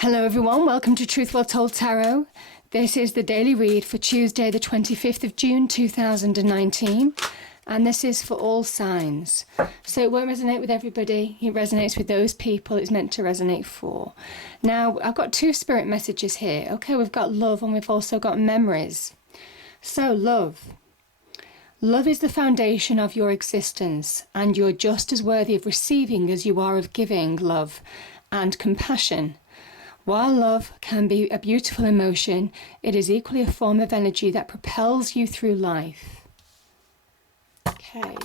Hello everyone, welcome to Truth Well Told Tarot. This is the daily read for Tuesday the 25th of June 2019, and this is for all signs. So it won't resonate with everybody, it resonates with those people it's meant to resonate for. Now I've got two spirit messages here. Okay, we've got love and we've also got memories. So love. Love is the foundation of your existence, and you're just as worthy of receiving as you are of giving love and compassion. While love can be a beautiful emotion, it is equally a form of energy that propels you through life. Okay.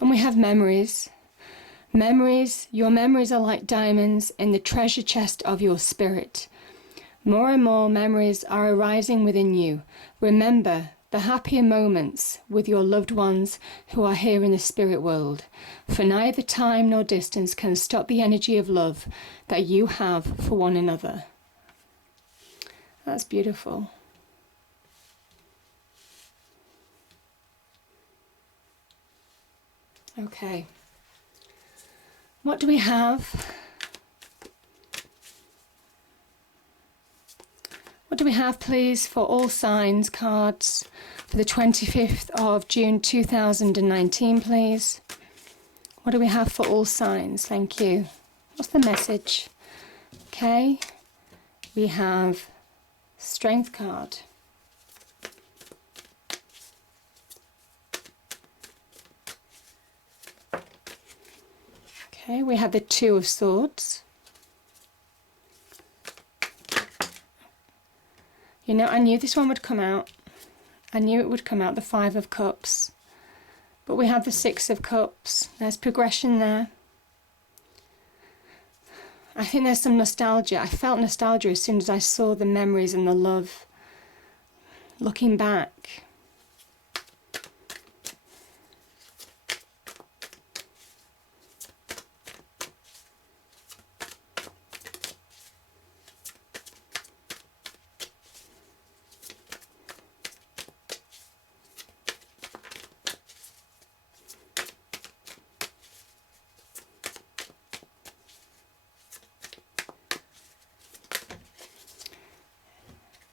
And we have memories. Your memories are like diamonds in the treasure chest of your spirit. More and more memories are arising within you. Remember the happier moments with your loved ones who are here in the spirit world, for neither time nor distance can stop the energy of love that you have for one another. That's beautiful. Okay. What do we have? What do we have, please, for all signs cards for the 25th of June 2019, please? What do we have for all signs? Thank you. What's the message? Okay. We have Strength card. Okay, we have the Two of Swords. You know, I knew this one would come out. I knew it would come out, the Five of Cups. But we have the Six of Cups. There's progression there. I think there's some nostalgia. I felt nostalgia as soon as I saw the memories and the love. Looking back.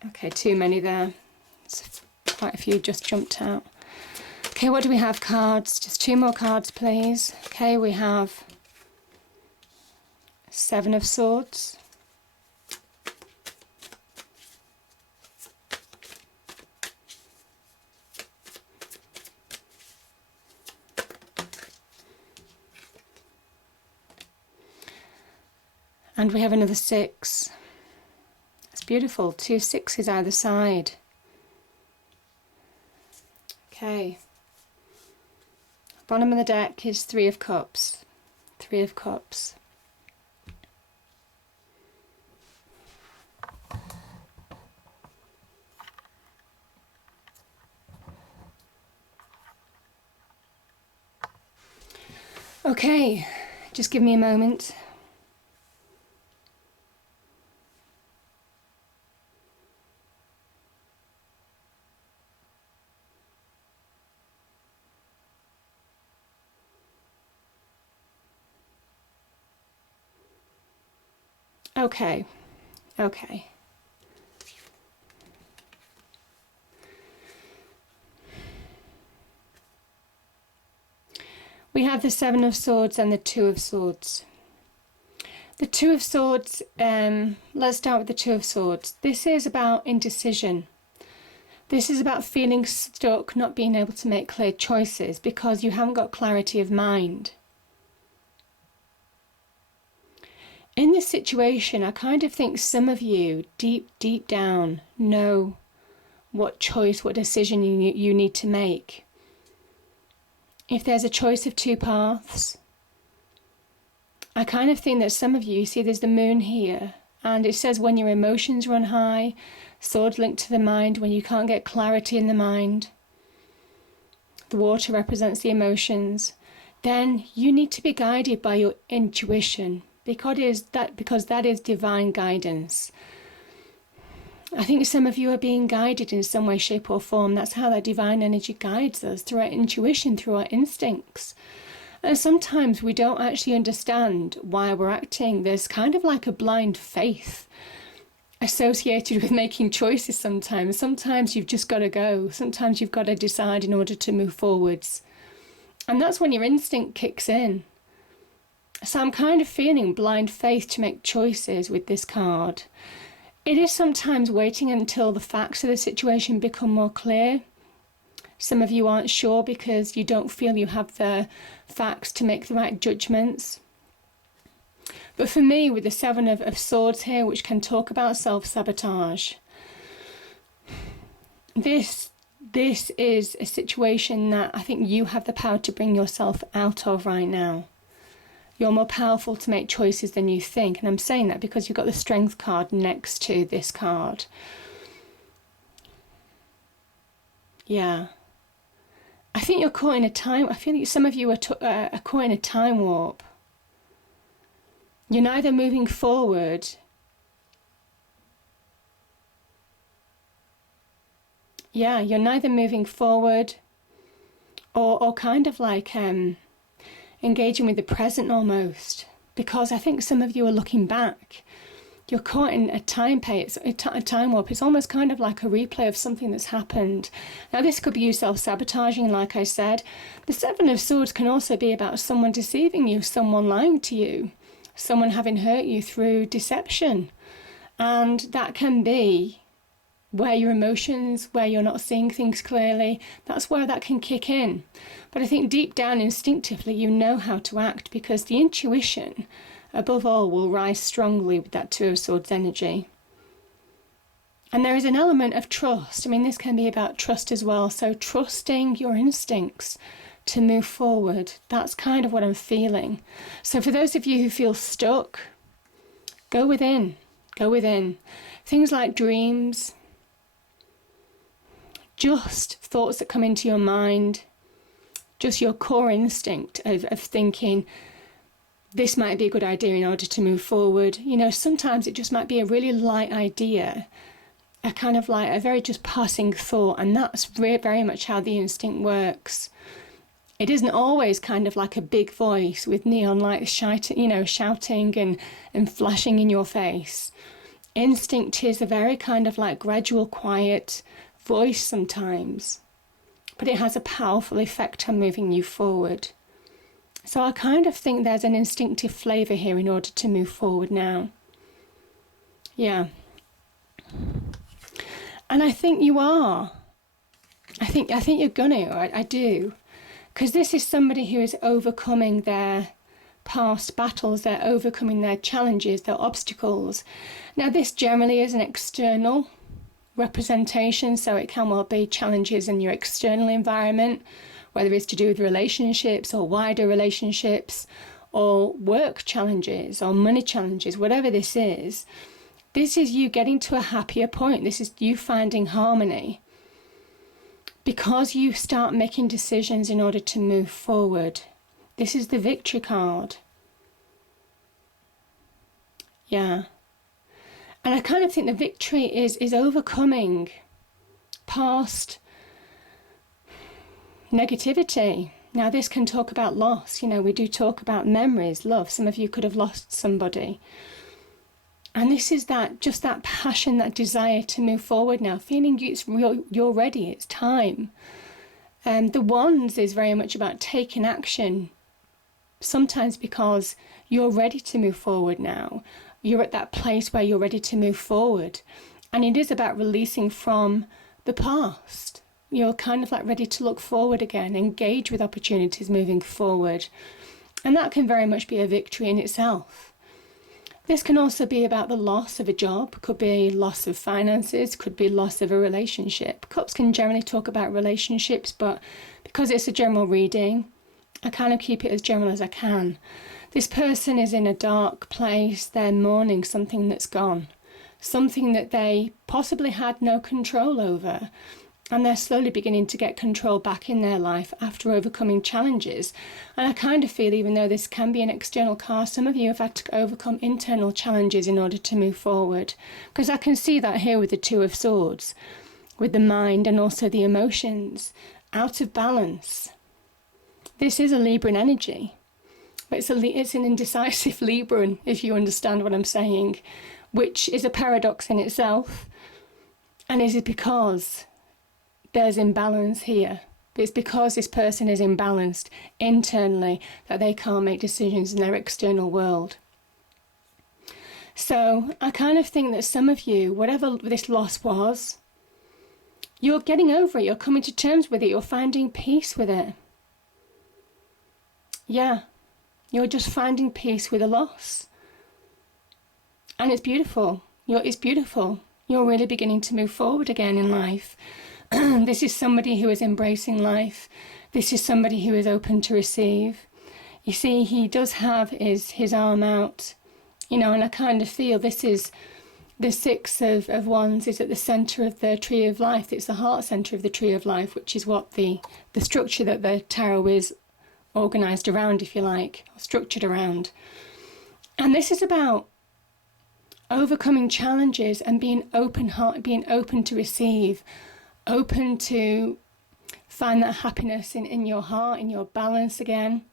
Okay, too many there. Quite a few just jumped out. Okay, what do we have? Cards. Just two more cards, please. Okay, we have Seven of Swords. And we have another Six. Beautiful, two sixes either side. Okay. Bottom of the deck is Three of Cups. Three of Cups. Okay, just give me a moment. Okay. We have the Seven of Swords and the Two of Swords. The Two of Swords, let's start with the Two of Swords. This is about indecision. This is about feeling stuck, not being able to make clear choices because you haven't got clarity of mind. In this situation, I kind of think some of you, deep down, know what choice, what decision you need to make. If there's a choice of two paths, I kind of think that some of you see there's the moon here, and it says when your emotions run high, sword linked to the mind, when you can't get clarity in the mind, the water represents the emotions, then you need to be guided by your intuition. Because that is divine guidance. I think some of you are being guided in some way, shape or form. That's how that divine energy guides us, through our intuition, through our instincts. And sometimes we don't actually understand why we're acting. There's kind of like a blind faith associated with making choices sometimes. Sometimes you've just got to go. Sometimes you've got to decide in order to move forwards. And that's when your instinct kicks in. So I'm kind of feeling blind faith to make choices with this card. It is sometimes waiting until the facts of the situation become more clear. Some of you aren't sure because you don't feel you have the facts to make the right judgments. But for me, with the Seven of Swords here, which can talk about self-sabotage, this is a situation that I think you have the power to bring yourself out of right now. You're more powerful to make choices than you think. And I'm saying that because you've got the Strength card next to this card. Yeah. I think you're caught in a time... I feel like some of you are caught in a time warp. You're neither moving forward... Yeah, you're neither moving forward or kind of like... engaging with the present almost, because I think some of you are looking back. You're caught in a time warp. It's almost kind of like a replay of something that's happened. Now this could be you self-sabotaging, like I said. The Seven of Swords can also be about someone deceiving you, someone lying to you, someone having hurt you through deception. And that can be where your emotions, where you're not seeing things clearly, that's where that can kick in. But I think deep down instinctively you know how to act, because the intuition, above all, will rise strongly with that Two of Swords energy. And there is an element of trust. I mean, this can be about trust as well. So trusting your instincts to move forward. That's kind of what I'm feeling. So for those of you who feel stuck, go within. Go within. Things like dreams, just thoughts that come into your mind, just your core instinct of thinking, this might be a good idea in order to move forward. You know, sometimes it just might be a really light idea, a kind of like a very just passing thought, and that's very much how the instinct works. It isn't always kind of like a big voice with neon lights shouting and flashing in your face. Instinct is a very kind of like gradual, quiet voice sometimes, but it has a powerful effect on moving you forward. So I kind of think there's an instinctive flavour here in order to move forward now. Yeah. And I think you are. I think you're gonna. I do. Because this is somebody who is overcoming their past battles, they're overcoming their challenges, their obstacles. Now this generally is an external representation, so it can well be challenges in your external environment, whether it's to do with relationships or wider relationships, or work challenges or money challenges, whatever this is you getting to a happier point. This is you finding harmony, because you start making decisions in order to move forward. This is the Victory card. Yeah. And I kind of think the victory is overcoming past negativity. Now this can talk about loss. You know, we do talk about memories, love. Some of you could have lost somebody. And this is just that passion, that desire to move forward now, feeling you're ready, it's time. The Wands is very much about taking action, sometimes because you're ready to move forward now. You're at that place where you're ready to move forward. And it is about releasing from the past. You're kind of like ready to look forward again, engage with opportunities moving forward. And that can very much be a victory in itself. This can also be about the loss of a job, could be loss of finances, could be loss of a relationship. Cups can generally talk about relationships, but because it's a general reading, I kind of keep it as general as I can. This person is in a dark place, they're mourning something that's gone, something that they possibly had no control over, and they're slowly beginning to get control back in their life after overcoming challenges. And I kind of feel, even though this can be an external card, some of you have had to overcome internal challenges in order to move forward, because I can see that here with the Two of Swords, with the mind and also the emotions out of balance. This is a Libran energy. It's an indecisive Libran, if you understand what I'm saying, which is a paradox in itself. And is it because there's imbalance here? It's because this person is imbalanced internally that they can't make decisions in their external world. So I kind of think that some of you, whatever this loss was, you're getting over it, you're coming to terms with it, you're finding peace with it. Yeah, you're just finding peace with a loss. And it's beautiful. It's beautiful. You're really beginning to move forward again in life. This is somebody who is embracing life. This is somebody who is open to receive. You see, he does have his arm out, and I kind of feel this is the Six of Wands is at the centre of the Tree of Life. It's the heart centre of the Tree of Life, which is what the structure that the tarot is organised around, if you like, or structured around. And this is about overcoming challenges and being open to receive, open to find that happiness in your heart, in your balance again.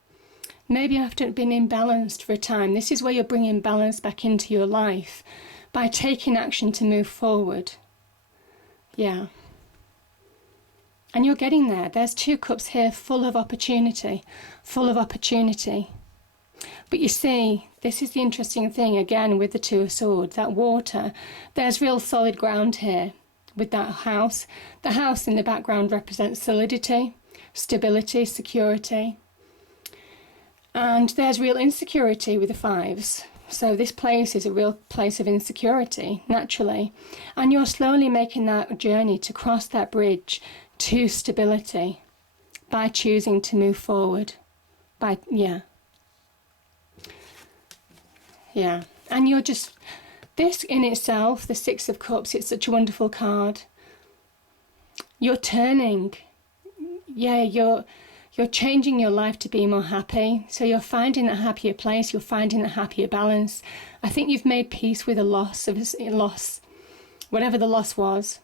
Maybe after being imbalanced for a time, this is where you're bringing balance back into your life by taking action to move forward. Yeah. And you're getting there. There's 2 cups here full of opportunity, full of opportunity. But you see, this is the interesting thing again with the 2 of Swords, that water. There's real solid ground here with that house. The house in the background represents solidity, stability, security. And there's real insecurity with the 5s. So this place is a real place of insecurity, naturally. And you're slowly making that journey to cross that bridge to stability by choosing to move forward. Yeah. And you're just, this in itself, the 6 of Cups, it's such a wonderful card. You're turning. Yeah, you're changing your life to be more happy. So you're finding that happier place. You're finding that happier balance. I think you've made peace with a loss, whatever the loss was.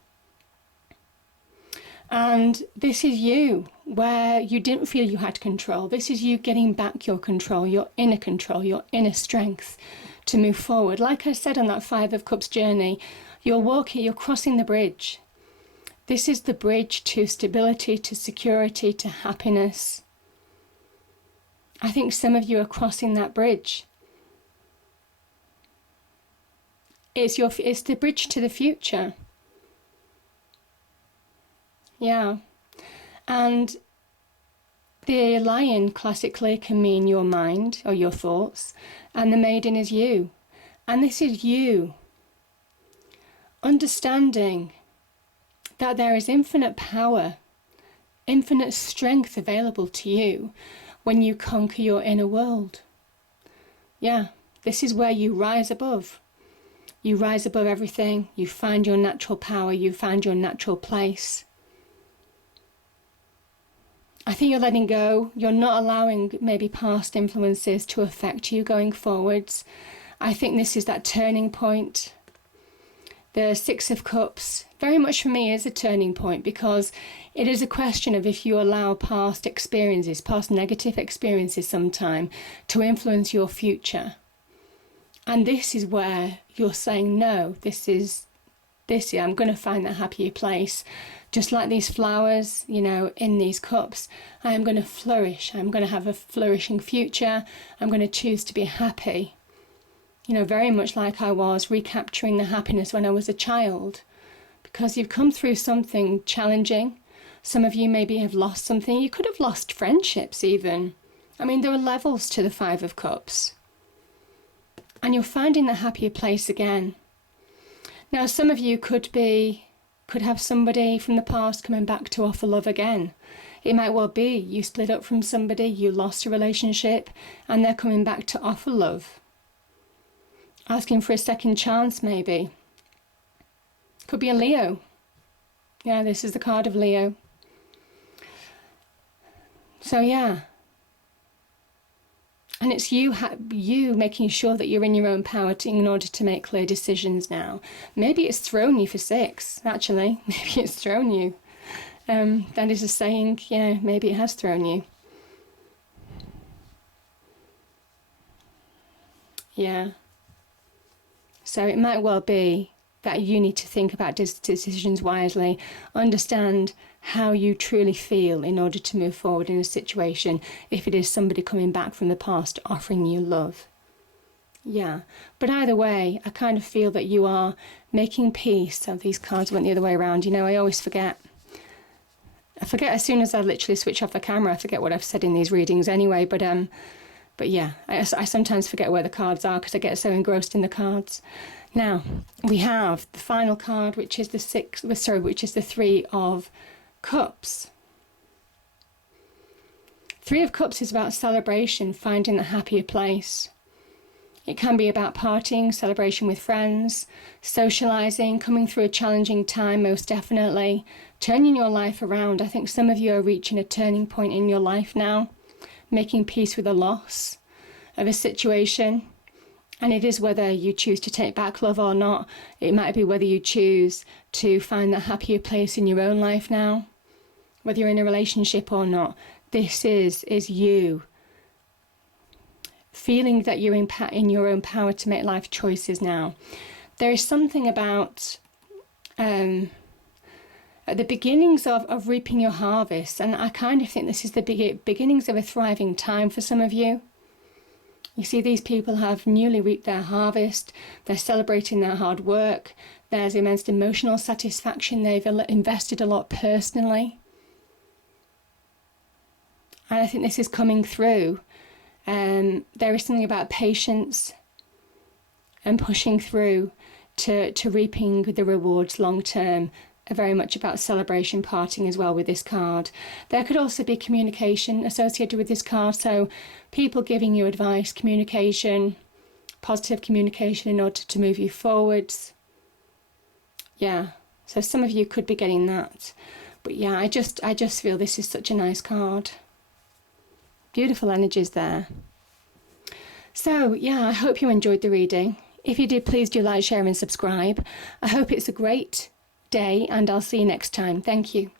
And this is you, where you didn't feel you had control. This is you getting back your control, your inner strength to move forward. Like I said on that 5 of Cups journey, you're crossing the bridge. This is the bridge to stability, to security, to happiness. I think some of you are crossing that bridge. It's the bridge to the future. Yeah. And the lion classically can mean your mind or your thoughts, and the maiden is you. And this is you understanding that there is infinite power, infinite strength available to you when you conquer your inner world. Yeah, this is where you rise above. You rise above everything. You find your natural power. You find your natural place. I think you're letting go. You're not allowing maybe past influences to affect you going forwards. I think this is that turning point. The 6 of Cups, very much for me, is a turning point, because it is a question of if you allow past experiences, past negative experiences sometime, to influence your future. And this is where you're saying, no, I'm going to find that happier place. Just like these flowers, in these cups, I am going to flourish. I'm going to have a flourishing future. I'm going to choose to be happy. Very much like I was recapturing the happiness when I was a child. Because you've come through something challenging. Some of you maybe have lost something. You could have lost friendships even. There are levels to the 5 of Cups. And you're finding the happier place again. Now, some of you could have somebody from the past coming back to offer love again. It might well be you split up from somebody, you lost a relationship, and they're coming back to offer love. Asking for a second chance, maybe. Could be a Leo. Yeah, this is the card of Leo. So, yeah. And it's you making sure that you're in your own power in order to make clear decisions now. Maybe it's thrown you for 6, actually. Maybe it's thrown you. That is a saying, maybe it has thrown you. Yeah. So it might well be that you need to think about decisions wisely, understand how you truly feel in order to move forward in a situation, if it is somebody coming back from the past offering you love. Yeah, but either way, I kind of feel that you are making peace. So these cards went the other way around. You know, I always forget. I forget as soon as I literally switch off the camera. I forget what I've said in these readings anyway. But yeah, I sometimes forget where the cards are because I get so engrossed in the cards. Now we have the final card, which is the Three of Cups. Three of Cups is about celebration, finding a happier place. It can be about partying, celebration with friends, socialising, coming through a challenging time, most definitely, turning your life around. I think some of you are reaching a turning point in your life now, making peace with the loss of a situation. And it is whether you choose to take back love or not. It might be whether you choose to find that happier place in your own life now, whether you're in a relationship or not. This is you feeling that you're in your own power to make life choices now. There is something about at the beginnings of reaping your harvest, and I kind of think this is the beginnings of a thriving time for some of you. You see, these people have newly reaped their harvest. They're celebrating their hard work. There's immense emotional satisfaction. They've invested a lot personally. And I think this is coming through. There is something about patience and pushing through to reaping the rewards long term. Very much about celebration, partying as well with this card. There could also be communication associated with this card. So people giving you advice, communication, positive communication in order to move you forwards. Yeah, so some of you could be getting that. But yeah, I just feel this is such a nice card. Beautiful energies there. So yeah, I hope you enjoyed the reading. If you did, please do like, share and subscribe. I hope it's a great day and I'll see you next time. Thank you.